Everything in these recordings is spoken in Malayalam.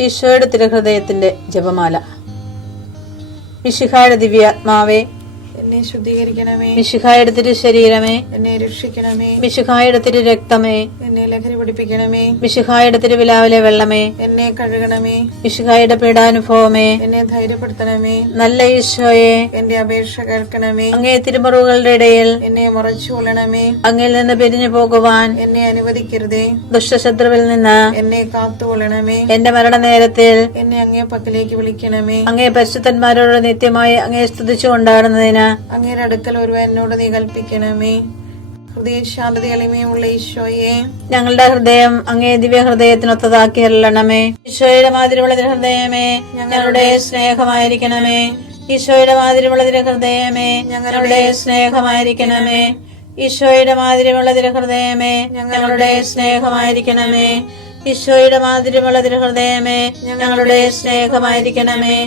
ഈശോയുടെ തിരുഹൃദയത്തിന്റെ ജപമാല. മിശിഹായുടെ ദിവ്യാത്മാവേ, എന്നെ ശുദ്ധീകരിക്കണമേ. മിശിഹായുടെ തിരുശരീരമേ, എന്നെ രക്ഷിക്കണമേ. മിശിഹായുടെ തിരു രക്തമേ, എന്നെ ലഹരി പിടിപ്പിക്കണമേ. മിശിഹായുടെ തിരുവിലാവിലെ വെള്ളമേ, എന്നെ കഴുകണമേ. മിശിഹായുടെ പീഡാനുഭവമേ, എന്നെ ധൈര്യപ്പെടുത്തണമേ. നല്ല ഈശോയെ, എന്റെ അപേക്ഷ കേൾക്കണമേ. അങ്ങേ തിരുമുറിവുകളുടെ ഇടയിൽ എന്നെ മറച്ചുകൊള്ളണമേ. അങ്ങിൽ നിന്ന് പിരിഞ്ഞു പോകുവാൻ എന്നെ അനുവദിക്കരുതേ. ദുഷ്ടശത്രുവിൽ നിന്ന് എന്നെ കാത്തുകൊള്ളണമേ. എന്റെ മരണനേരത്തിൽ എന്നെ അങ്ങേ പക്കലേക്ക് വിളിക്കണമേ. അങ്ങേ പരിശുദ്ധന്മാരോട് നിത്യമായി അങ്ങേ സ്തുതിച്ചു കൊണ്ടാടുന്നതിന് അങ്ങയുടെ അടുക്കൽ ഒരുവ എന്നോട് നീ കൽപ്പിക്കണമേ. ഹൃദയശാന്തത എളിമയുള്ള ഈശോയെ, ഞങ്ങളുടെ ഹൃദയം അങ്ങേ ദിവ്യ ഹൃദയത്തിനൊത്തതാക്കി അരുളണമേ. ഈശോയുടെ മാതിരിയുള്ള ഹൃദയമേ, ഞങ്ങളുടെ സ്നേഹമായിരിക്കണമേ. ഈശോയുടെ മാതിരിയുള്ള ഹൃദയമേ, ഞങ്ങളുടെ സ്നേഹമായിരിക്കണമേ. ഈശോയുടെ മാതിരിയുള്ള ഹൃദയമേ, ഞങ്ങളുടെ സ്നേഹമായിരിക്കണമേ. ഈശോയുടെ മാതിരിയുള്ള ഹൃദയമേ, ഞങ്ങളുടെ സ്നേഹമായിരിക്കണമേ.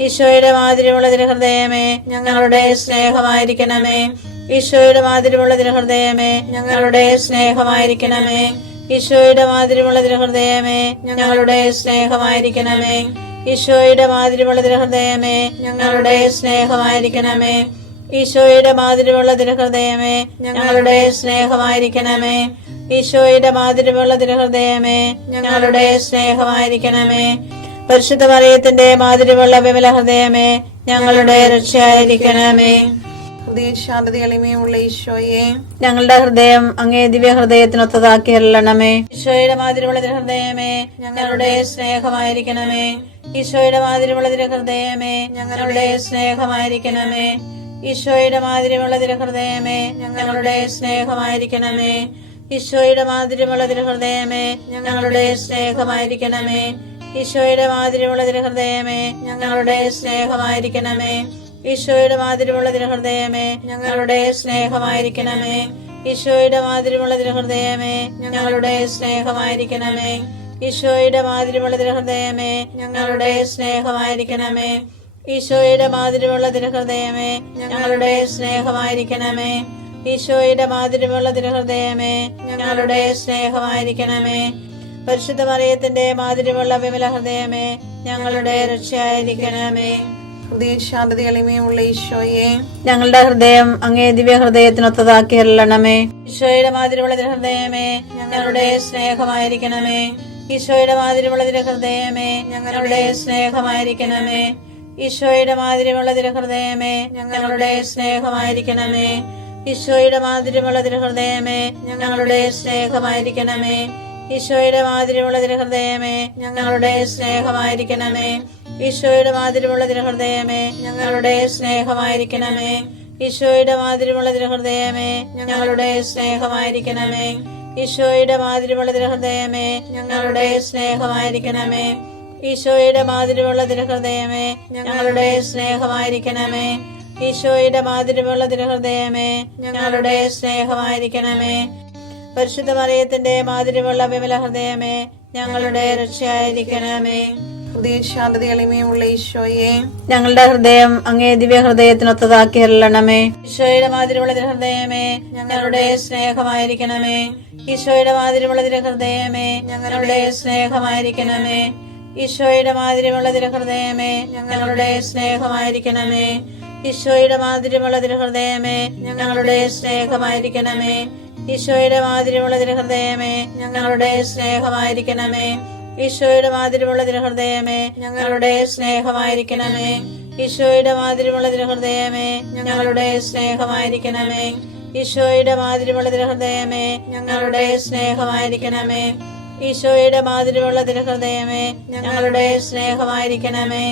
ഈശോയുടെ മാതിരിയുള്ള ഹൃദയമേ, ഞങ്ങളുടെ സ്നേഹമായിരിക്കണമേ. ഈശോയുടെ മാതിരിയുള്ള ഹൃദയമേ, ഞങ്ങളുടെ സ്നേഹമായിരിക്കണമേ. ഈശോയുടെ മാതിരിയുള്ള ഹൃദയമേ, ഞങ്ങളുടെ സ്നേഹമായിരിക്കണമേ. ഈശോയുടെ മാതിരിയുള്ള ഹൃദയമേ, ഞങ്ങളുടെ സ്നേഹമായിരിക്കണമേ. ഈശോയുടെ മാതിരിയുള്ള ഹൃദയമേ, ഞങ്ങളുടെ സ്നേഹമായിരിക്കണമേ. ഈശോയുടെ മാതിരിയുള്ള ഹൃദയമേ, ഞങ്ങളുടെ സ്നേഹമായിരിക്കണമേ. പരിശുദ്ധ മറിയത്തിന്റെ മാതിരിയുള്ള വിമല ഹൃദയമേ, ഞങ്ങളുടെ രക്ഷയായിരിക്കണമേ. ഹൃദയശാന്തത എളിമയുള്ള ഈശോയെ, ഞങ്ങളുടെ ഹൃദയം അങ്ങേ ദിവ്യ ഹൃദയത്തിനൊത്തതാക്കി അരുളണമേ. ഈശോയുടെ മാതിരിയുള്ള ഹൃദയമേ, ഞങ്ങളുടെ സ്നേഹമായിരിക്കണമേ. ഈശോയുടെ മാതിരിയുള്ള ഹൃദയമേ, ഞങ്ങളുടെ സ്നേഹമായിരിക്കണമേ. ഈശോയുടെ മാതിരിയുള്ള ഹൃദയമേ, ഞങ്ങളുടെ സ്നേഹമായിരിക്കണമേ. ഈശോയുടെ മാതിരിയുള്ള ഹൃദയമേ, ഞങ്ങളുടെ സ്നേഹമായിരിക്കണമേ. ഈശോയുടെ മാതിരിയുള്ള ഹൃദയമേ, ഞങ്ങളുടെ സ്നേഹമായിരിക്കണമേ. ഈശോയുടെ മാതിരിയുള്ള ഹൃദയമേ, ഞങ്ങളുടെ സ്നേഹമായിരിക്കണമേ. ഈശോയുടെ മാതിരിയുള്ള ഹൃദയമേ, ഞങ്ങളുടെ സ്നേഹമായിരിക്കണമേ. ഈശോയുടെ മാതിരിയുള്ള ഹൃദയമേ, ഞങ്ങളുടെ സ്നേഹമായിരിക്കണമേ. ഈശോയുടെ മാതിരിയുള്ള ഹൃദയമേ, ഞങ്ങളുടെ സ്നേഹമായിരിക്കണമേ. ഈശോയുടെ മാതിരിയുള്ള ഹൃദയമേ, ഞങ്ങളുടെ സ്നേഹമായിരിക്കണമേ. പരിശുദ്ധ മറിയത്തിന്റെ മാതിരിയുള്ള വിമല ഹൃദയമേ, ഞങ്ങളുടെ രക്ഷയായിരിക്കണമേ. ഹൃദയശാന്തത എളിമയുള്ള ഈശോയെ, ഞങ്ങളുടെ ഹൃദയം അങ്ങേ ദിവ്യ ഹൃദയത്തിനൊത്തതാക്കി അരുളണമേ. ഈശോയുടെ മാതിരിയുള്ള ഹൃദയമേ, ഞങ്ങളുടെ സ്നേഹമായിരിക്കണമേ. ഈശോയുടെ മാതിരിയുള്ള ഹൃദയമേ, ഞങ്ങളുടെ സ്നേഹമായിരിക്കണമേ. ഈശോയുടെ മാതിരിയുള്ള ഹൃദയമേ, ഞങ്ങളുടെ സ്നേഹമായിരിക്കണമേ. ഈശോയുടെ മാതിരിയുള്ള ഹൃദയമേ, ഞങ്ങളുടെ സ്നേഹമായിരിക്കണമേ. ഈശോയുടെ മാതിരിയുള്ള ഹൃദയമേ, ഞങ്ങളുടെ സ്നേഹമായിരിക്കണമേ. ഈശോയുടെ മാതിരിയുള്ള ഹൃദയമേ, ഞങ്ങളുടെ സ്നേഹമായിരിക്കണമേ. ഈശോയുടെ മാതിരിയുള്ള ഹൃദയമേ, ഞങ്ങളുടെ സ്നേഹമായിരിക്കണമേ. ഈശോയുടെ മാതിരിയുള്ള ഹൃദയമേ, ഞങ്ങളുടെ സ്നേഹമായിരിക്കണമേ. ഈശോയുടെ മാതിരിയുള്ള ഹൃദയമേ, ഞങ്ങളുടെ സ്നേഹമായിരിക്കണമേ. ഈശോയുടെ മാതിരിയുള്ള ഹൃദയമേ, ഞങ്ങളുടെ സ്നേഹമായിരിക്കണമേ. പരിശുദ്ധ മറിയത്തിന്റെ മാതിരിയുള്ള വിമല ഹൃദയമേ, ഞങ്ങളുടെ രക്ഷയായിരിക്കണമേ. ഹൃദയശാന്തത എളിമയുള്ള ഈശോയെ, ഞങ്ങളുടെ ഹൃദയം അങ്ങേ ദിവ്യ ഹൃദയത്തിനൊത്തതാക്കി അരുളണമേ. ഈശോയുടെ മാതിരിയുള്ള ഹൃദയമേ, ഞങ്ങളുടെ സ്നേഹമായിരിക്കണമേ. ഈശോയുടെ മാതിരിയുള്ള ഹൃദയമേ, ഞങ്ങളുടെ സ്നേഹമായിരിക്കണമേ. ഈശോയുടെ മാതിരിയുള്ള ഹൃദയമേ, ഞങ്ങളുടെ സ്നേഹമായിരിക്കണമേ. ഈശോയുടെ മാതിരിയുള്ള ഹൃദയമേ, ഞങ്ങളുടെ സ്നേഹമായിരിക്കണമേ. ഈശോയുടെ മാതിരിയുള്ള ഹൃദയമേ, ഞങ്ങളുടെ സ്നേഹമായിരിക്കണമേ. ഈശോയുടെ മാതിരിയുള്ള ഹൃദയമേ, ഞങ്ങളുടെ സ്നേഹമായിരിക്കണമേ. ഈശോയുടെ മാതിരിയുള്ള ഹൃദയമേ, ഞങ്ങളുടെ സ്നേഹമായിരിക്കണമേ. ഈശോയുടെ മാതിരിയുള്ള ഹൃദയമേ, ഞങ്ങളുടെ സ്നേഹമായിരിക്കണമേ. ഈശോയുടെ മാതിരിയുള്ള ഹൃദയമേ, ഞങ്ങളുടെ സ്നേഹമായിരിക്കണമേ.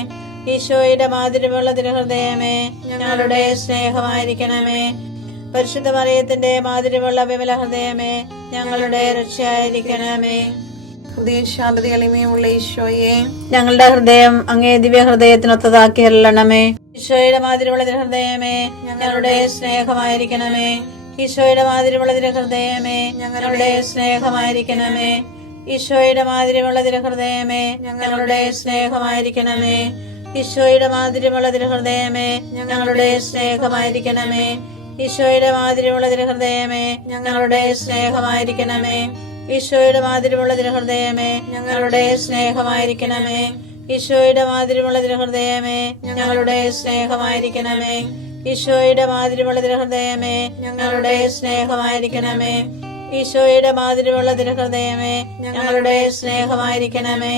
ഈശോയുടെ മാതിരിയുള്ള ഹൃദയമേ, ഞങ്ങളുടെ സ്നേഹമായിരിക്കണമേ. പരിശുദ്ധ മറിയത്തിന്റെ മാതിരിയുള്ള വിമല ഹൃദയമേ, ഞങ്ങളുടെ രക്ഷയായിരിക്കണമേ. ഹൃദയശാന്തത എളിമയുള്ള ഈശോയെ, ഞങ്ങളുടെ ഹൃദയം അങ്ങേ ദിവ്യ ഹൃദയത്തിനൊത്തതാക്കി അരുളണമേ. ഈശോയുടെ മാതിരിയുള്ള ഹൃദയമേ, ഞങ്ങളുടെ സ്നേഹമായിരിക്കണമേ. ഈശോയുടെ മാതിരിയുള്ള ഹൃദയമേ, ഞങ്ങളുടെ സ്നേഹമായിരിക്കണമേ. ഈശോയുടെ മാതിരിയുള്ള ഹൃദയമേ, ഞങ്ങളുടെ സ്നേഹമായിരിക്കണമേ. ഈശോയുടെ മാതിരിയുള്ള ഹൃദയമേ, ഞങ്ങളുടെ സ്നേഹമായിരിക്കണമേ. ഈശോയുടെ മാതിരിയുള്ള ഹൃദയമേ, ഞങ്ങളുടെ സ്നേഹമായിരിക്കണമേ. ഈശോയുടെ മാതിരിയുള്ള തിരുഹൃദയമേ ഞങ്ങളുടെ സ്നേഹമായിരിക്കണമേ. ഈശോയുടെ മാതിരിയുള്ള തിരുഹൃദയമേ ഞങ്ങളുടെ സ്നേഹമായിരിക്കണമേ. ഈശോയുടെ മാതിരിയുള്ള തിരുഹൃദയമേ ഞങ്ങളുടെ സ്നേഹമായിരിക്കണമേ. ഈശോയുടെ മാതിരിയുള്ള തിരുഹൃദയമേ ഞങ്ങളുടെ സ്നേഹമായിരിക്കണമേ.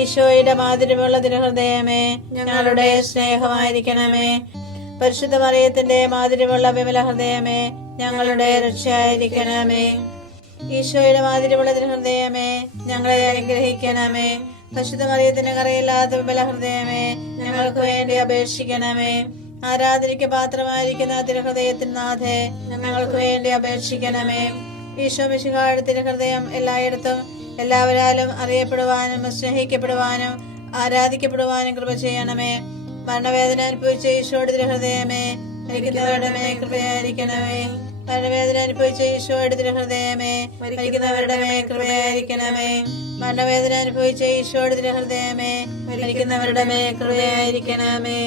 ഈശോയുടെ മാതിരിയുള്ള തിരുഹൃദയമേ ഞങ്ങളുടെ സ്നേഹമായിരിക്കണമേ. പരിശുദ്ധ മറിയത്തിന്റെ മാതിരിയുള്ള വിമല ഹൃദയമേ ഞങ്ങളുടെ രക്ഷയായിരിക്കണമേ. ഈശോയുടെ മാതിരിയുള്ള തിരുഹൃദയമേ ഞങ്ങളെ അനുഗ്രഹിക്കണമേ. പരിശുദ്ധ മറിയത്തിന്റെ കറയില്ലാത്ത വിമല ഹൃദയമേ ഞങ്ങൾക്ക് വേണ്ടി അപേക്ഷിക്കണമേ. ആരാധനയ്ക്ക് പാത്രമായിരിക്കുന്ന തിരുഹൃദയത്തിൻ നാഥേ ഞങ്ങൾക്ക് വേണ്ടി അപേക്ഷിക്കണമേ. ഈശോ മിശിഹായുടെ തിരുഹൃദയം എല്ലായിടത്തും എല്ലാവരാലും അറിയപ്പെടുവാനും സ്നേഹിക്കപ്പെടുവാനും ആരാധിക്കപ്പെടുവാനും കൃപ ചെയ്യണമേ. മരണവേദന അനുഭവിച്ച ഈശോയുടെ തിരുഹൃദയമേ മരിക്കുന്നവരുടെ മേൽ കൃപയായിരിക്കണമേ. മരണവേദന അനുഭവിച്ച ഈശോയുടെ തിരുഹൃദയമേ മരിക്കുന്നവരുടെ മേൽ കൃപയായിരിക്കണമേ. മരണവേദന അനുഭവിച്ച ഈശോയുടെ തിരുഹൃദയമേ മരിക്കുന്നവരുടെ മേൽ കൃപയായിരിക്കണമേ.